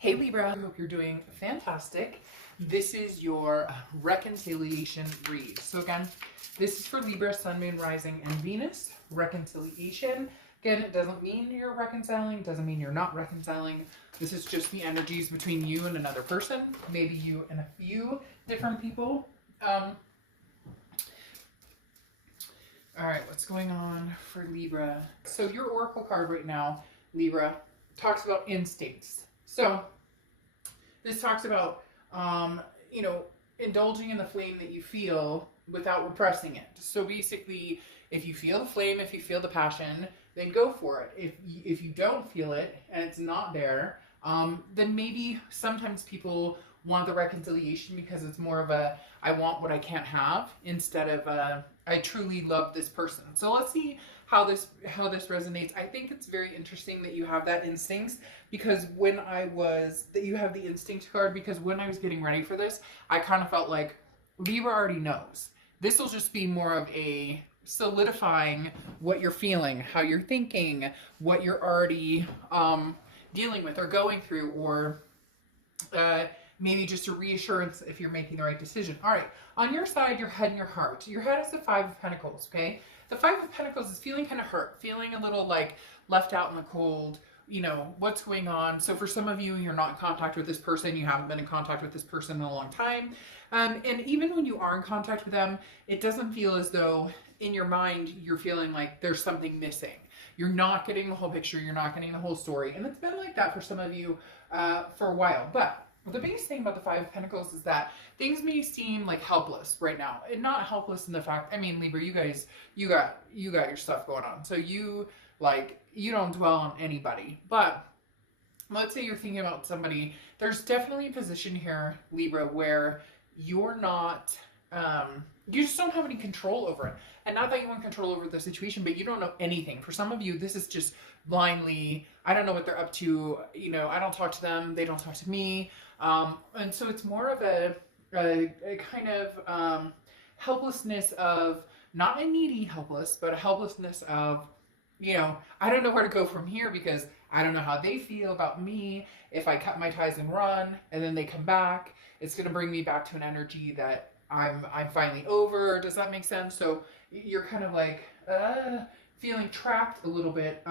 Hey Libra, I hope you're doing fantastic. This is your reconciliation read. So again, this is for Libra, Sun, Moon, Rising, and Venus. Reconciliation. Again, it doesn't mean you're reconciling, doesn't mean you're not reconciling. This is just the energies between you and another person, maybe you and a few different people. All right, what's going on for Libra? So your oracle card right now, Libra, talks about instincts. So this talks about, indulging in the flame that you feel without repressing it. So basically, if you feel the flame, if you feel the passion, then go for it. If you don't feel it and it's not there, then maybe sometimes people want the reconciliation because it's more of a, I want what I can't have, instead of I truly love this person. So let's see how this resonates. I think it's very interesting that you have that instincts, because that you have the instinct card, because when I was getting ready for this, I kind of felt like Libra already knows. This will just be more of a solidifying what you're feeling, how you're thinking, what you're already dealing with or going through, or maybe just a reassurance if you're making the right decision. All right, on your side, your head and your heart. Your head is the Five of Pentacles, okay? The Five of Pentacles is feeling kind of hurt, feeling a little like left out in the cold, what's going on. So for some of you, you're not in contact with this person, you haven't been in contact with this person in a long time. And even when you are in contact with them, it doesn't feel as though in your mind, you're feeling like there's something missing. You're not getting the whole picture, you're not getting the whole story. And it's been like that for some of you for a while. But the biggest thing about the Five of Pentacles is that things may seem like helpless right now. And not helpless in the fact, Libra, you guys, you got your stuff going on. So you don't dwell on anybody. But let's say you're thinking about somebody. There's definitely a position here, Libra, where you're not, you just don't have any control over it. And not that you want control over the situation, but you don't know anything. For some of you, this is just blindly, I don't know what they're up to. I don't talk to them. They don't talk to me. And so it's more of a kind of helplessness of, not a needy helpless, but a helplessness of, I don't know where to go from here, because I don't know how they feel about me. If I cut my ties and run and then they come back, it's going to bring me back to an energy that I'm finally over. Does that make sense? So you're kind of like feeling trapped a little bit.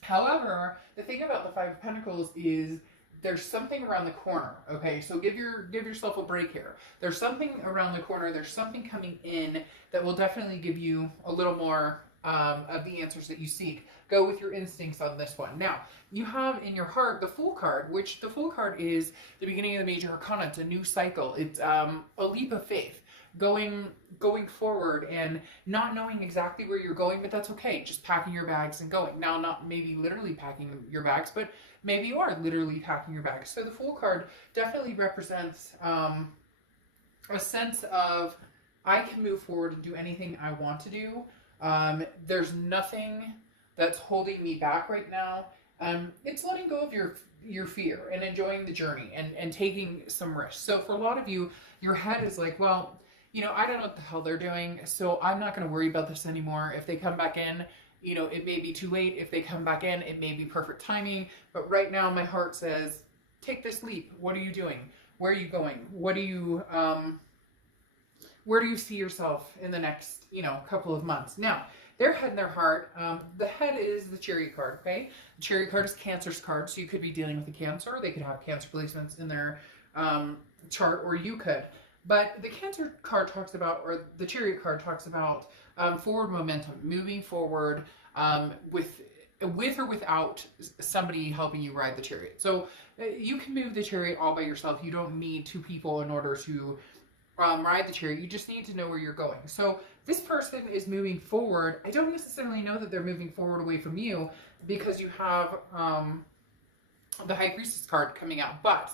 However, the thing about the Five of Pentacles is there's something around the corner. Okay, so give yourself a break here. There's something around the corner. There's something coming in that will definitely give you a little more of the answers that you seek. Go with your instincts on this one. Now, you have in your heart the Fool card, which the Fool card is the beginning of the major arcana. It's a new cycle. It's a leap of faith. Going forward and not knowing exactly where you're going, but that's okay. Just packing your bags and going. Now, not maybe literally packing your bags, but maybe you are literally packing your bags. So the Fool card definitely represents a sense of, I can move forward and do anything I want to do. There's nothing that's holding me back right now. It's letting go of your fear and enjoying the journey and taking some risks. So for a lot of you, your head is like, well, I don't know what the hell they're doing, so I'm not going to worry about this anymore. If they come back in, it may be too late. If they come back in, it may be perfect timing. But right now, my heart says, take this leap. What are you doing? Where are you going? What do you, where do you see yourself in the next, couple of months? Now, their head and their heart, the head is the Chariot card, okay? The Chariot card is Cancer's card, so you could be dealing with a Cancer. They could have Cancer placements in their chart, or you could. But the Cancer card talks about, or the Chariot card talks about forward momentum, moving forward with or without somebody helping you ride the Chariot. So you can move the Chariot all by yourself. You don't need two people in order to ride the Chariot. You just need to know where you're going. So this person is moving forward. I don't necessarily know that they're moving forward away from you, because you have the High Priestess card coming out, but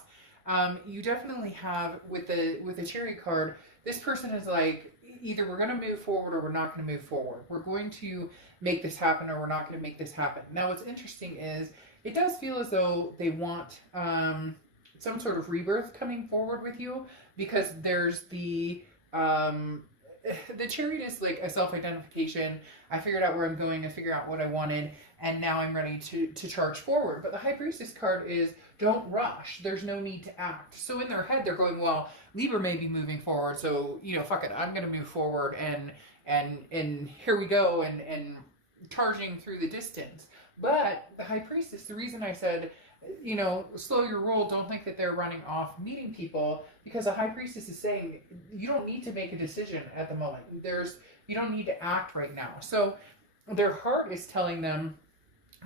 you definitely have with the Chariot card, this person is like, either we're going to move forward or we're not going to move forward. We're going to make this happen or we're not going to make this happen. Now, what's interesting is it does feel as though they want some sort of rebirth coming forward with you, because there's the Chariot is like a self-identification. I figured out where I'm going. I figured out what I wanted, and now I'm ready to charge forward. But the High Priestess card is don't rush. There's no need to act. So in their head, they're going, well, Libra may be moving forward, so, you know, fuck it, I'm going to move forward, and here we go, and charging through the distance. But the High Priestess, the reason I said, you know, slow your roll, don't think that they're running off meeting people, because the High Priestess is saying you don't need to make a decision at the moment. You don't need to act right now. So their heart is telling them,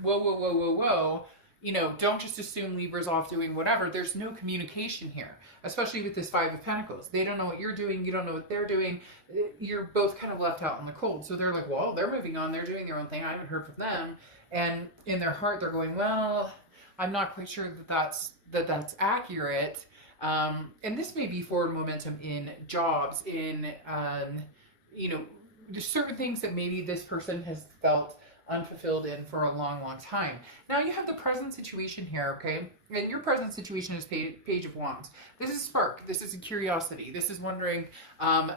whoa, whoa, whoa, whoa, whoa, you know, don't just assume Libra's off doing whatever. There's no communication here, especially with this Five of Pentacles. They don't know what you're doing. You don't know what they're doing. You're both kind of left out in the cold. So they're like, well, they're moving on. They're doing their own thing. I haven't heard from them. And in their heart, they're going, well, I'm not quite sure that's accurate. And this may be forward momentum in jobs, in, you know, there's certain things that maybe this person has felt unfulfilled in for a long, long time. Now you have the present situation here, okay? And your present situation is Page of Wands. This is spark. This is a curiosity. This is wondering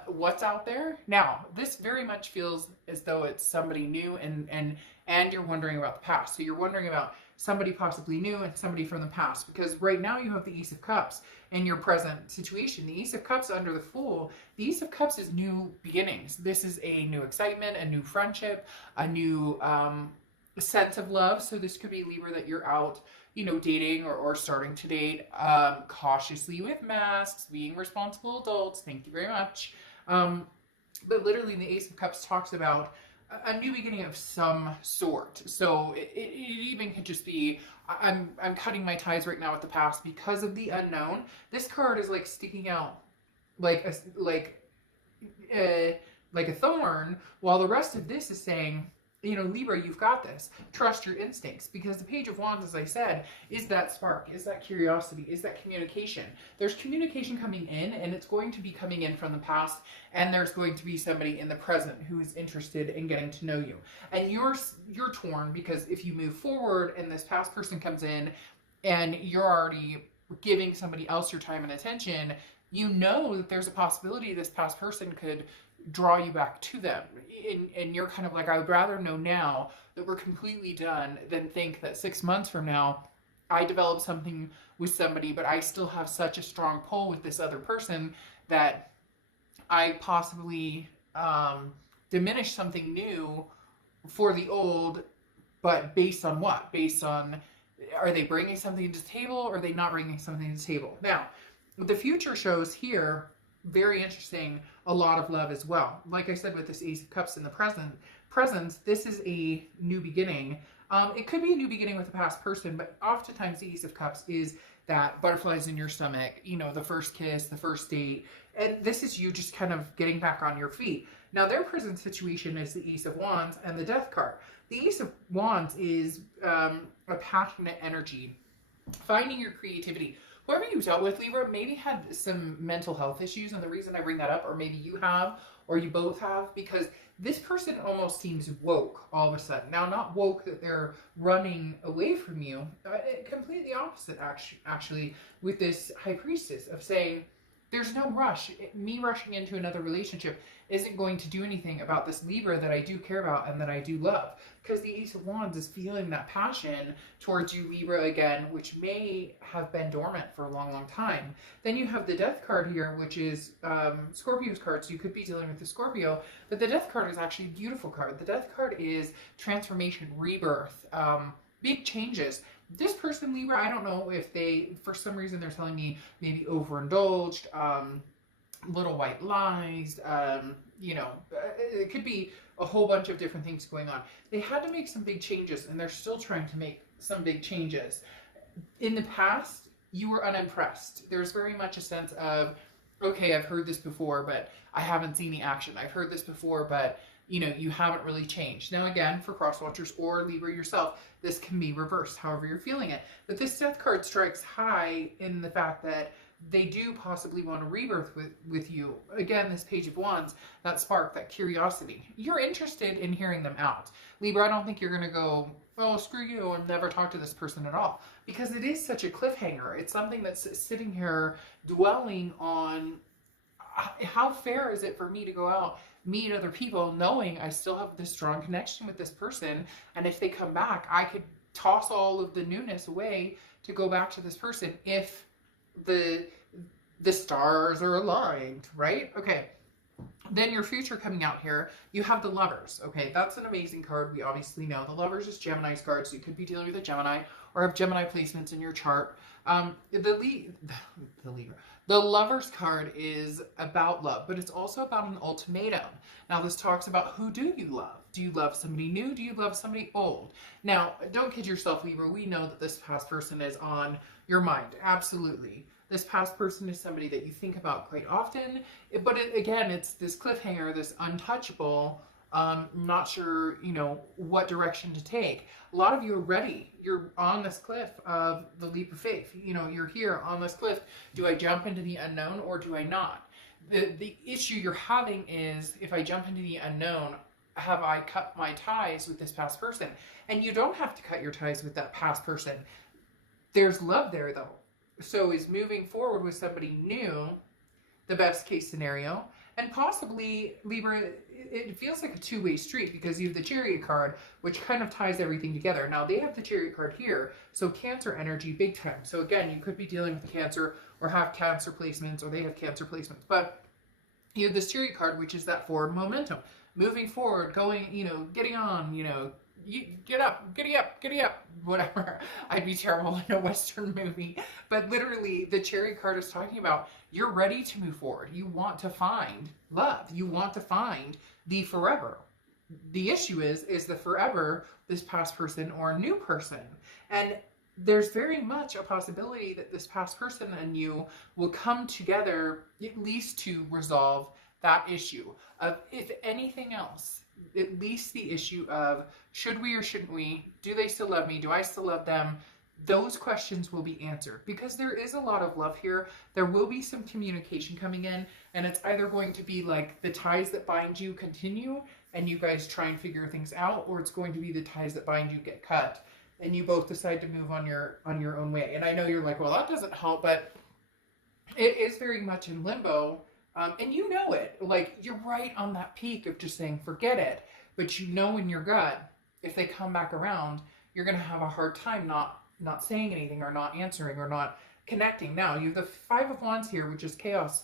what's out there. Now, this very much feels as though it's somebody new, and you're wondering about the past. So you're wondering about somebody possibly new and somebody from the past, because right now you have the Ace of Cups in your present situation. The Ace of Cups under the Fool. The Ace of Cups is new beginnings. This is a new excitement, a new friendship, a new sense of love. So this could be, Libra, that you're out, you know, dating or starting to date cautiously with masks, being responsible adults. Thank you very much. But literally the Ace of Cups talks about a new beginning of some sort. So it even could just be, I'm cutting my ties right now with the past because of the unknown. This card is like sticking out like a thorn, while the rest of this is saying, you know, Libra, you've got this. Trust your instincts, because the Page of Wands, as I said, is that spark, is that curiosity, is that communication. There's communication coming in, and it's going to be coming in from the past, and there's going to be somebody in the present who is interested in getting to know you. And you're torn, because if you move forward and this past person comes in and you're already giving somebody else your time and attention, you know that there's a possibility this past person could draw you back to them, and you're kind of like, I would rather know now that we're completely done than think that 6 months from now I developed something with somebody, but I still have such a strong pull with this other person that I possibly diminish something new for the old. But based on what? Based on, are they bringing something to the table, or are they not bringing something to the table? Now, the future shows here, very interesting, a lot of love as well. Like I said, with this Ace of Cups in the presence, this is a new beginning. It could be a new beginning with a past person, but oftentimes the Ace of Cups is that butterflies in your stomach, you know, the first kiss, the first date, and this is you just kind of getting back on your feet. Now, their present situation is the Ace of Wands and the Death card. The Ace of Wands is a passionate energy, finding your creativity. Whoever you dealt with, Libra, maybe had some mental health issues, and the reason I bring that up, or maybe you have, or you both have, because this person almost seems woke all of a sudden. Now, not woke that they're running away from you, completely opposite, actually, with this High Priestess of saying, there's no rush. Me rushing into another relationship isn't going to do anything about this Libra that I do care about and that I do love. Because the Ace of Wands is feeling that passion towards you, Libra, again, which may have been dormant for a long, long time. Then you have the Death card here, which is Scorpio's card, so you could be dealing with the Scorpio. But the Death card is actually a beautiful card. The Death card is transformation, rebirth, big changes. This person, Libra, I don't know if they, for some reason, they're telling me maybe overindulged, little white lies, you know, it could be a whole bunch of different things going on. They had to make some big changes, and they're still trying to make some big changes. In the past, you were unimpressed. There's very much a sense of, okay, I've heard this before, but I haven't seen the action. I've heard this before, but you know, you haven't really changed. Now again, for cross watchers or Libra yourself, this can be reversed, however you're feeling it. But this Death card strikes high in the fact that they do possibly want a rebirth with you. Again, this Page of Wands, that spark, that curiosity. You're interested in hearing them out. Libra, I don't think you're going to go, oh, screw you, and never talk to this person at all. Because it is such a cliffhanger. It's something that's sitting here dwelling on, how fair is it for me to go out, meet other people, knowing I still have this strong connection with this person, and if they come back, I could toss all of the newness away to go back to this person if the stars are aligned, right? Okay. Then your future coming out here, you have the Lovers. Okay, that's an amazing card. We obviously know the Lovers is Gemini's card, so you could be dealing with a Gemini or have Gemini placements in your chart. The Lovers card is about love, but it's also about an ultimatum. Now, this talks about, who do you love? Do you love somebody new? Do you love somebody old? Now, don't kid yourself, Libra. We know that this past person is on your mind. Absolutely. This past person is somebody that you think about quite often, but again, it's this cliffhanger, this untouchable, not sure, you know, what direction to take. A lot of you are ready. You're on this cliff of the leap of faith. You know, you're here on this cliff. Do I jump into the unknown or do I not? The issue you're having is, if I jump into the unknown, have I cut my ties with this past person? And you don't have to cut your ties with that past person. There's love there, though. So is moving forward with somebody new the best case scenario? And possibly, Libra, it feels like a two-way street, because you have the Chariot card, which kind of ties everything together. Now, they have the Chariot card here, so Cancer energy big time. So again, you could be dealing with Cancer or have Cancer placements, or they have Cancer placements. But you have this Chariot card, which is that forward momentum. Moving forward, going, you know, getting on, you know, you get up, giddy up, giddy up, whatever. I'd be terrible in a Western movie. But literally, the Chariot card is talking about, you're ready to move forward. You want to find love. You want to find the forever. The issue is the forever this past person or new person. And there's very much a possibility that this past person and you will come together at least to resolve that issue of, if anything else, at least the issue of, should we or shouldn't we? Do they still love me? Do I still love them? Those questions will be answered, because there is a lot of love here. There will be some communication coming in, and it's either going to be like the ties that bind you continue and you guys try and figure things out, or it's going to be the ties that bind you get cut and you both decide to move on your own way. And I know you're like, well, that doesn't help, but it is very much in limbo. And you know it, like, you're right on that peak of just saying, forget it. But you know in your gut, if they come back around, you're going to have a hard time not saying anything or not answering or not connecting. Now, you have the Five of Wands here, which is chaos,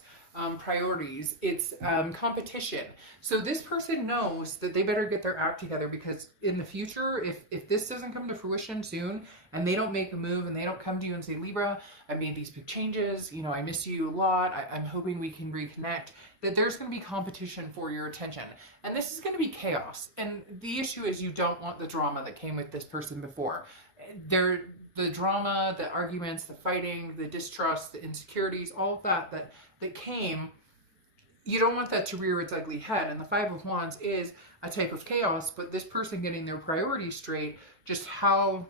priorities. It's competition. So this person knows that they better get their act together, because in the future, if this doesn't come to fruition soon and they don't make a move and they don't come to you and say, Libra, I made these big changes, you know, I miss you a lot, I'm hoping we can reconnect, that there's going to be competition for your attention. And this is going to be chaos. And the issue is, you don't want the drama that came with this person before. The drama, the arguments, the fighting, the distrust, the insecurities, all of that came, you don't want that to rear its ugly head. And the Five of Wands is a type of chaos, but this person getting their priorities straight, just how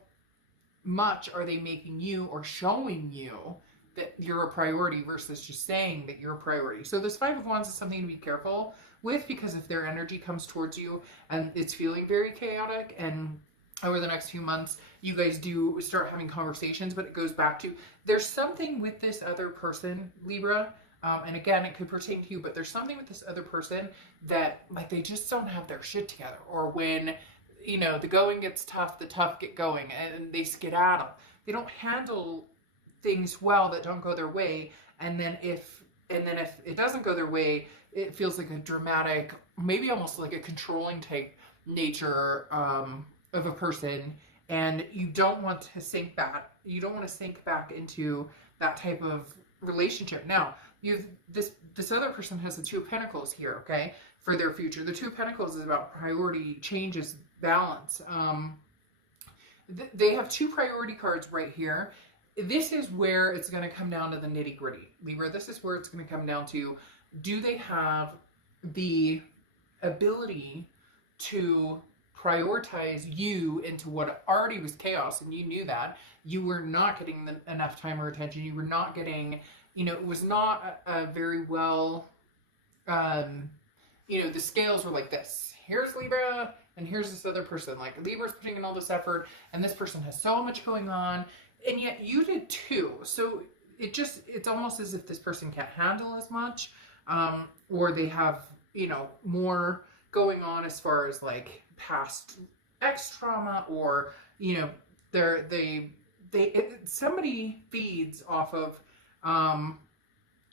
much are they making you or showing you that you're a priority versus just saying that you're a priority. So this Five of Wands is something to be careful with, because if their energy comes towards you and it's feeling very chaotic, and over the next few months, you guys do start having conversations, but it goes back to, there's something with this other person, Libra, and again, it could pertain to you, but there's something with this other person that, like, they just don't have their shit together. Or when, you know, the going gets tough, the tough get going, and they skedaddle. They don't handle things well that don't go their way, and then if it doesn't go their way, it feels like a dramatic, maybe almost like a controlling type nature of a person, and you don't want to sink back. You don't want to sink back into that type of relationship. Now, you've this other person has the Two of Pentacles here, okay, for their future. The Two of Pentacles is about priority, changes, balance. They have two priority cards right here. This is where it's going to come down to the nitty gritty, Libra. This is where it's going to come down to, do they have the ability to prioritize you into what already was chaos, and you knew that. You were not getting enough time or attention. You were not getting, you know, it was not a very well, you know, the scales were like this. Here's Libra, and here's this other person. Like, Libra's putting in all this effort, and this person has so much going on, and yet you did too. So it's almost as if this person can't handle as much, or they have, you know, more going on as far as like past ex trauma, or, you know, Somebody feeds off of,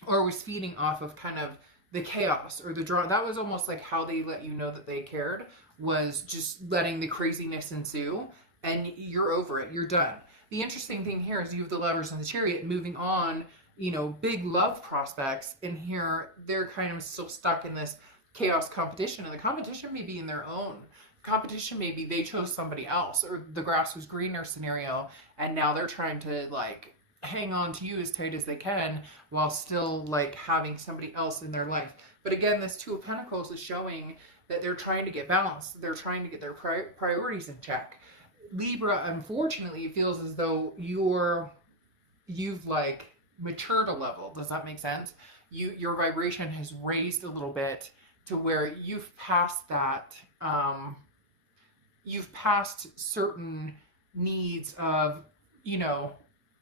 or was feeding off of kind of the chaos or the drama. That was almost like how they let you know that they cared, was just letting the craziness ensue, and you're over it. You're done. The interesting thing here is you have the Lovers and the Chariot moving on, you know, big love prospects, and here they're kind of still stuck in this chaos competition, and the competition may be in their own. Competition may be they chose somebody else, or the grass was greener scenario, and now they're trying to like hang on to you as tight as they can while still like having somebody else in their life. But again, this Two of Pentacles is showing that they're trying to get balanced. They're trying to get their priorities in check. Libra, unfortunately, feels as though you've like matured a level. Does that make sense? Your vibration has raised a little bit to where you've passed that, you've passed certain needs of, you know,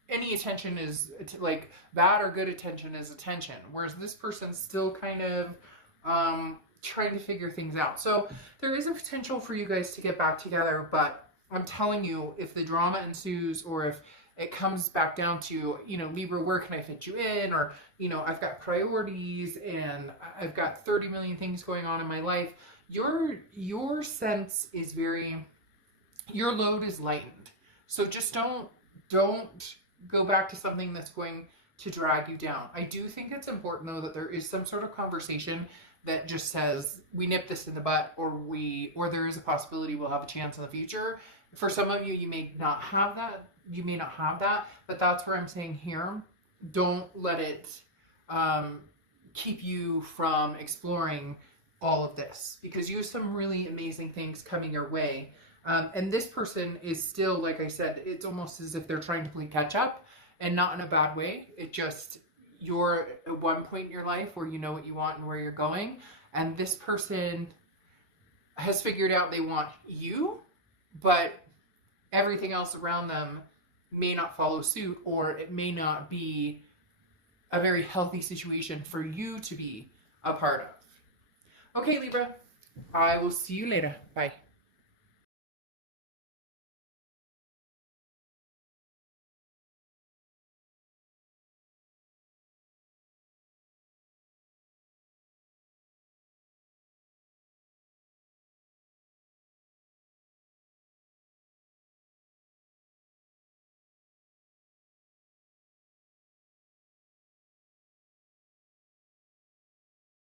any attention is like bad or good attention is attention. Whereas this person's still kind of trying to figure things out. So there is a potential for you guys to get back together, but I'm telling you, if the drama ensues, or if it comes back down to, you know, Libra, where can I fit you in? Or, you know, I've got priorities and I've got 30 million things going on in my life. Your sense is very, your load is lightened. So just don't go back to something that's going to drag you down. I do think it's important though that there is some sort of conversation that just says we nip this in the butt, or there is a possibility we'll have a chance in the future. For some of you, you may not have that. You may not have that, but that's where I'm saying here, don't let it keep you from exploring all of this, because you have some really amazing things coming your way. And this person is still, like I said, it's almost as if they're trying to play catch up, and not in a bad way. It just, you're at one point in your life where you know what you want and where you're going. And this person has figured out they want you, but everything else around them may not follow suit, or it may not be a very healthy situation for you to be a part of. Okay, Libra, I will see you later. Bye.